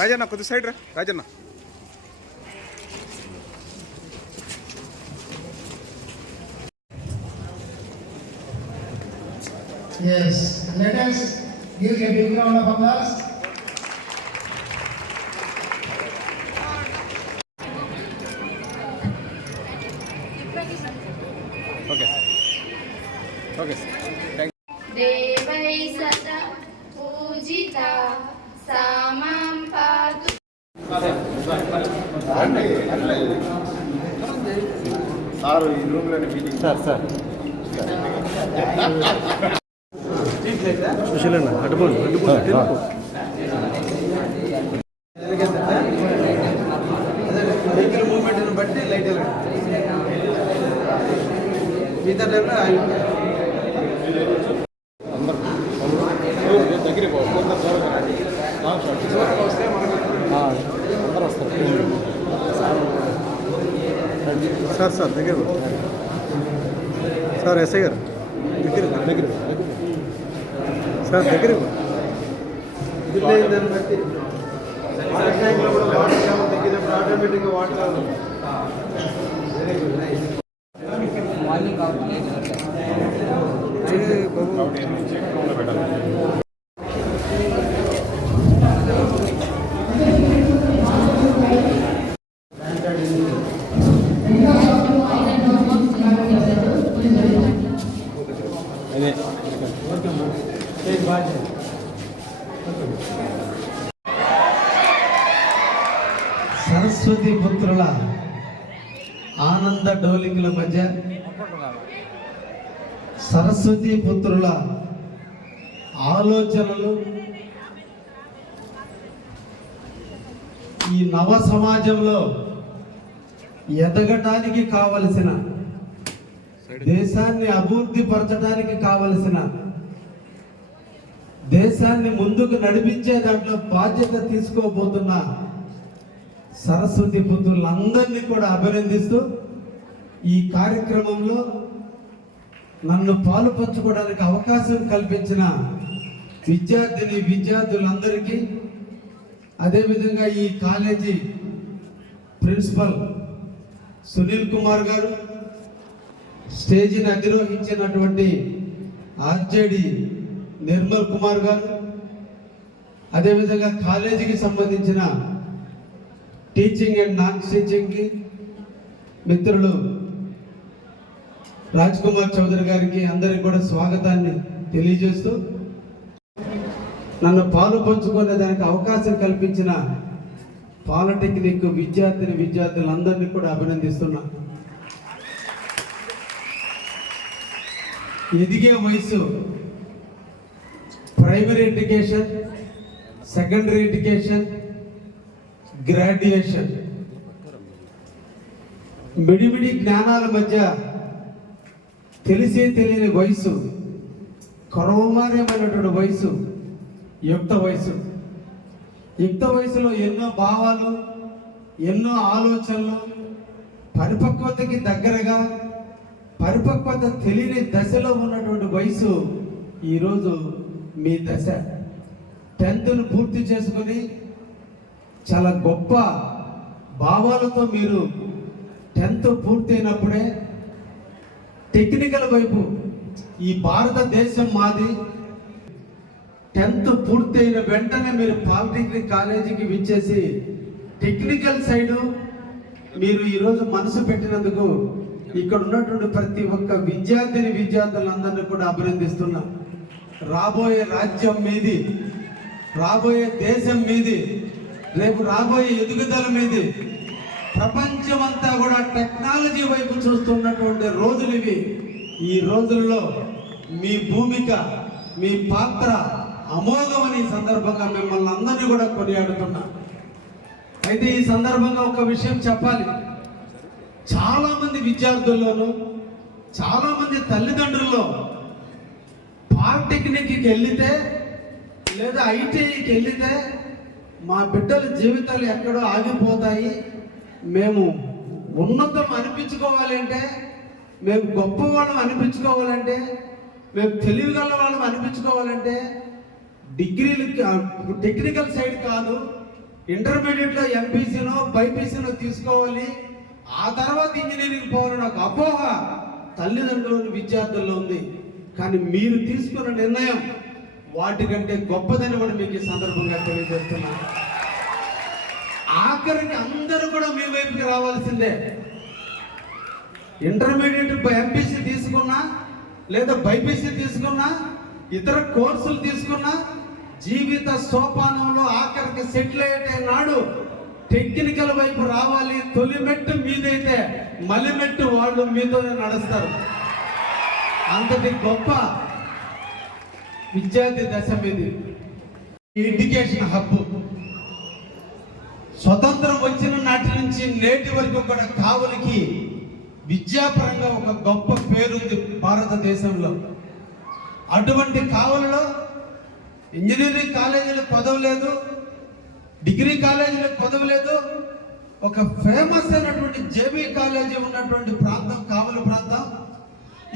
రాజన్న కొద్ది సైడ్ రా Rajanna Yes, let us give a big round of applause. Sir ఈ రూమ్లోనే మీటింగ్ సార్ సార్. సుశీలన్న అడ్డుపోను అడ్డుపోను వెహికల్ మూవ్మెంట్ని బట్టి లైట్ వెళ్ళండి మిగతా టైంలో ఆగి దగ్గరికి వస్తే మనకు అందరూ వస్తారు సార్ సార్ దగ్గర సార్ ఎస్ఐ గారు? దగ్గర దగ్గర సార్ దగ్గర దాన్ని బట్టి మన ట్యాంక్లో కూడా వాటర్ లెవెల్ తగ్గినప్పుడు ఆటోమేటిక్గా water level very good nice అదే సరస్వతి పుత్రుల ఆనంద డోలింగ్ల మధ్య సరస్వతి పుత్రుల ఆలోచనలు. ఈ నవ సమాజంలో ఎదగటానికి కావలసిన దేశాన్ని అభివృద్ధి పరచడానికి కావలసిన దేశాన్ని ముందుకు నడిపించే దాంట్లో బాధ్యత తీసుకోబోతున్న సరస్వతి పుత్రులందరినీ కూడా అభినందిస్తూ ఈ కార్యక్రమంలో నన్ను పాలు పంచుకోవడానికి అవకాశం కల్పించిన విద్యార్థిని విద్యార్థులందరికీ అదేవిధంగా ఈ కాలేజీ ప్రిన్సిపల్ సునీల్ కుమార్ గారు స్టేజీని అధిరోహించినటువంటి ఆర్జేడి నిర్మల్ కుమార్ గారు అదేవిధంగా కాలేజీకి సంబంధించిన టీచింగ్ అండ్ నాన్ టీచింగ్ మిత్రులు రాజ్ కుమార్ చౌదరి గారికి అందరికి కూడా స్వాగతాన్ని తెలియజేస్తూ నన్ను పాలు పంచుకునే దానికి అవకాశం కల్పించిన పాలిటెక్నిక్ విద్యార్థిని విద్యార్థులందరినీ కూడా అభినందిస్తున్నా. ఎదిగే వయసు primary education secondary education graduation మిడిమిడి జ్ఞానాల మధ్య తెలిసే తెలియని వయసు కరోమార్యమైనటువంటి వయసు యుక్త వయసు. యుక్త వయసులో ఎన్నో భావాలు ఎన్నో ఆలోచనలు పరిపక్వతకి దగ్గరగా పరిపక్వత తెలియని దశలో ఉన్నటువంటి వయసు ఈరోజు మీ దశ. టెన్త్ను పూర్తి చేసుకొని చాలా గొప్ప భావాలతో మీరు టెన్త్ పూర్తయినప్పుడే టెక్నికల్ వైపు ఈ భారతదేశం మాది. టెన్త్ పూర్తయిన వెంటనే మీరు పాలిటెక్నిక్ కాలేజీకి విచ్చేసి టెక్నికల్ సైడు మీరు ఈరోజు మనసు పెట్టినందుకు ఇక్కడ ఉన్నటువంటి ప్రతి ఒక్క విద్యార్థిని విద్యార్థులందరినీ కూడా అభినందిస్తున్నా. రాబోయే రాజ్యం మీది రాబోయే దేశం మీది రేపు రాబోయే ఎదుగుదల మీది ప్రపంచమంతా కూడా టెక్నాలజీ వైపు చూస్తున్నటువంటి రోజులు ఇవి. ఈ రోజుల్లో మీ భూమిక మీ పాత్ర అమోఘమని ఈ సందర్భంగా మిమ్మల్ని అందరినీ కూడా కొనియాడుతున్నా. అయితే ఈ సందర్భంగా ఒక విషయం చెప్పాలి. చాలామంది విద్యార్థుల్లోనూ చాలామంది తల్లిదండ్రుల్లో పాలిటెక్నిక్కి వెళ్తే లేదా ఐటీఐకి వెళ్తే మా బిడ్డల జీవితాలు ఎక్కడో ఆగిపోతాయి. మేము ఉన్నతం అనిపించుకోవాలంటే మేము గొప్ప వాళ్ళం అనిపించుకోవాలంటే మేము తెలివిగల వాళ్ళం అనిపించుకోవాలంటే డిగ్రీలు టెక్నికల్ సైడ్ కాదు ఇంటర్మీడియట్లో ఎంపీసీనో బైపీసీనో తీసుకోవాలి. ఆ తర్వాత ఇంజనీరింగ్ పోవాలని ఒక అపోహ. తల్లిదండ్రులు విద్యార్థుల్లో ఉంది. కానీ మీరు తీసుకున్న నిర్ణయం వాటికంటే గొప్పదని కూడా మీకు ఈ సందర్భంగా తెలియజేస్తున్నాను. ఆఖరికి అందరూ కూడా మీ వైపుకి రావాల్సిందే. ఇంటర్మీడియట్ ఎంపీసీ తీసుకున్నా లేదా బైపీసీ తీసుకున్నా ఇతర కోర్సులు తీసుకున్నా జీవిత సోపానంలో ఆఖరికి సెటిల్ అయ్యే నాడు టెక్నికల్ వైపు రావాలి తొలి మెట్టు మీదైతే మలి మెట్టు వాళ్ళు మీతోనే నడుస్తారు. అంతటి గొప్ప విద్యార్థి దశ మీది. Education hub. స్వతంత్రం వచ్చిన నాటి నుంచి నేటి వరకు కూడా కావలికి విద్యాపరంగా ఒక గొప్ప పేరుంది భారతదేశంలో. అటువంటి కావలిలో ఇంజనీరింగ్ కాలేజీలకు పదవి లేదు డిగ్రీ కాలేజీలకు పదవి లేదు. ఒక ఫేమస్ అయినటువంటి జేబీ కాలేజీ ఉన్నటువంటి ప్రాంతం కావలి ప్రాంతం.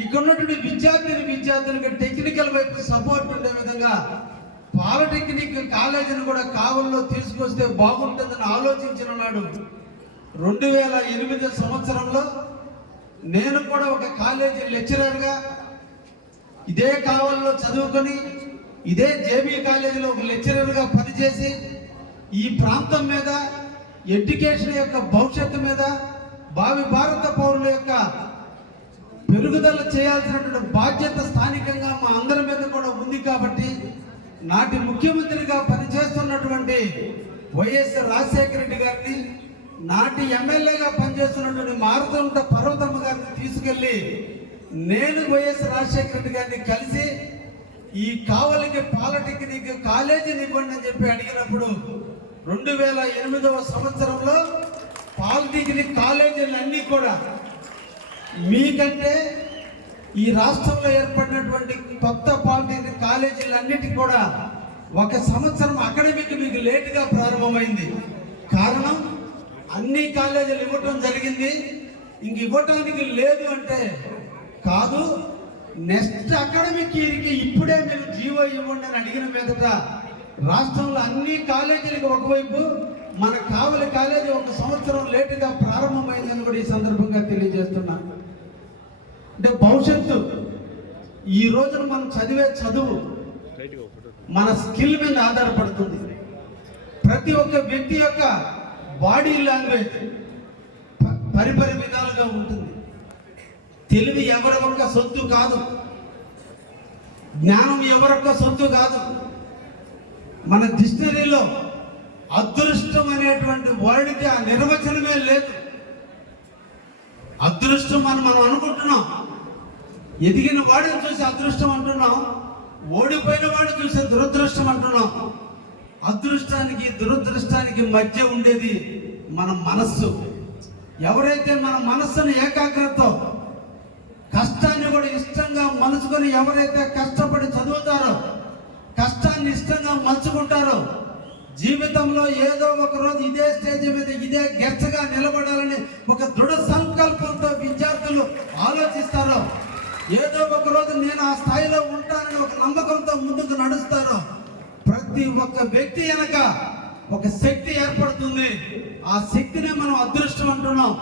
ఇక్కడ ఉన్నటువంటి విద్యార్థిని విద్యార్థులకు టెక్నికల్ వైపు సపోర్ట్ ఉండే విధంగా పాలిటెక్నిక్ కాలేజీని కూడా కావల్లో తీసుకొస్తే బాగుంటుందని ఆలోచించిన నాడు రెండు వేల ఎనిమిది సంవత్సరంలో నేను కూడా ఒక కాలేజీ లెక్చరర్గా ఇదే కావల్లో చదువుకొని ఇదే జేబీ కాలేజీలో ఒక లెక్చరర్గా పనిచేసి ఈ ప్రాంతం మీద ఎడ్యుకేషన్ యొక్క భవిష్యత్తు మీద భావి భారత పౌరుల యొక్క పెరుగుదల చేయాల్సినటువంటి బాధ్యత స్థానికంగా మా అందరి మీద కూడా ఉంది కాబట్టి నాటి ముఖ్యమంత్రిగా పనిచేస్తున్నటువంటి వైఎస్ రాజశేఖర రెడ్డి గారిని నాటి ఎమ్మెల్యేగా పనిచేస్తున్నటువంటి మారుతుంట పర్వతమ్మ గారిని తీసుకెళ్ళి నేను వైఎస్ రాజశేఖర రెడ్డి గారిని కలిసి ఈ కావలికి పాలిటెక్నిక్ కాలేజీని ఇవ్వండి అని చెప్పి అడిగినప్పుడు రెండు వేల ఎనిమిదవ సంవత్సరంలో పాలిటెక్నిక్ కాలేజీలన్నీ కూడా మీకంటే ఈ రాష్ట్రంలో ఏర్పడినటువంటి కొత్త పాలిటెక్నిక్ కాలేజీలన్నిటికీ కూడా ఒక సంవత్సరం అకాడమిక్ మీకు లేటుగా ప్రారంభమైంది. కారణం అన్ని కాలేజీలు ఇవ్వటం జరిగింది. ఇంక ఇవ్వటానికి లేదు అంటే కాదు నెక్స్ట్ అకాడమిక్ ఇయర్కి ఇప్పుడే మీరు జీవో ఇవ్వండి అని అడిగిన మీదట రాష్ట్రంలో అన్ని కాలేజీలకు ఒకవైపు మన కావలి కాలేజీ ఒక సంవత్సరం లేటుగా ప్రారంభమైందని కూడా ఈ సందర్భంగా తెలియజేస్తున్నాను అంటే భవిష్యత్తు. ఈ రోజున మనం చదివే చదువు మన స్కిల్ మీద ఆధారపడుతుంది. ప్రతి ఒక్క వ్యక్తి యొక్క బాడీ లాంగ్వేజ్ ప- పరిపరి విధాలుగా ఉంటుంది. తెలివి ఎవరి సొత్తు కాదు. జ్ఞానం ఎవరొక్క సొత్తు కాదు. మన డిక్షనరీలో అదృష్టం అనేటువంటి వర్డ్కి ఆ నిర్వచనమే లేదు. అదృష్టం అని మనం అనుకుంటున్నాం. ఎదిగిన వాడిని చూసి అదృష్టం అంటున్నాం. ఓడిపోయిన వాడిని చూసి దురదృష్టం అంటున్నాం. అదృష్టానికి దురదృష్టానికి మధ్య ఉండేది మన మనస్సు. ఎవరైతే మన మనస్సును ఏకాగ్రత కష్టాన్ని కూడా ఇష్టంగా మలుచుకొని ఎవరైతే కష్టపడి చదువుతారో కష్టాన్ని ఇష్టంగా మలుచుకుంటారో జీవితంలో ఏదో ఒక రోజు ఇదే స్టేజ్ మీద ఇదే గెచ్చగా నిలబడాలని ఒక దృఢ సంకల్పంతో విద్యార్థులు ఆలోచిస్తారో ఏదో ఒక రోజు నేను ఆ స్థాయిలో ఉంటానని ఒక నమ్మకంతో ముందుకు నడుస్తారో ప్రతి ఒక్క వ్యక్తి వెనక ఒక శక్తి ఏర్పడుతుంది. ఆ శక్తిని మనం అదృష్టం అంటున్నాం.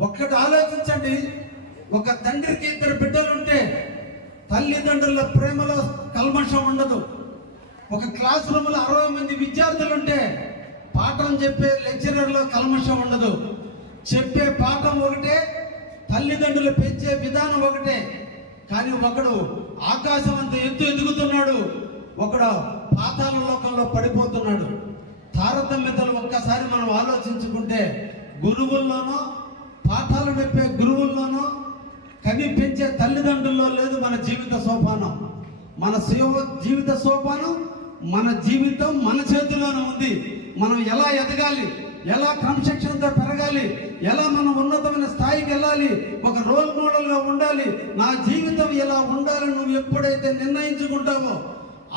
ఒక్కటి ఆలోచించండి. ఒక తండ్రికి ఇద్దరు బిడ్డలుంటే తల్లిదండ్రుల ప్రేమలో కల్మషం ఉండదు. ఒక క్లాస్ రూమ్లో అరవై మంది విద్యార్థులు ఉంటే పాఠం చెప్పే లెక్చరర్లో కల్మషం ఉండదు. చెప్పే పాఠం ఒకటే తల్లిదండ్రులు పెంచే విధానం ఒకటే. కానీ ఒకడు ఆకాశం అంత ఎత్తు ఎదుగుతున్నాడు. ఒకడు పాతాల లోకంలో పడిపోతున్నాడు. తారతమ్యతలు ఒక్కసారి మనం ఆలోచించుకుంటే గురువుల్లోనో పాఠాలు చెప్పే గురువుల్లోనో కనిపించే తల్లిదండ్రుల్లో లేదు మన జీవిత సోపానం. మన సేవ జీవిత సోపానం మన జీవితం మన చేతిలోనే ఉంది. మనం ఎలా ఎదగాలి? ఎలా క్రమశిక్షణతో పెరగాలి? ఎలా మనం ఉన్నతమైన స్థాయికి వెళ్ళాలి? ఒక రోల్ మోడల్గా ఉండాలి? నా జీవితం ఎలా ఉండాలని నువ్వు ఎప్పుడైతే నిర్ణయించుకుంటావో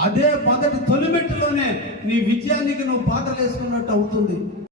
అదే మొదటి తొలిమెట్టులోనే నీ విజయానికి నువ్వు పాటలు వేసుకున్నట్టు అవుతుంది.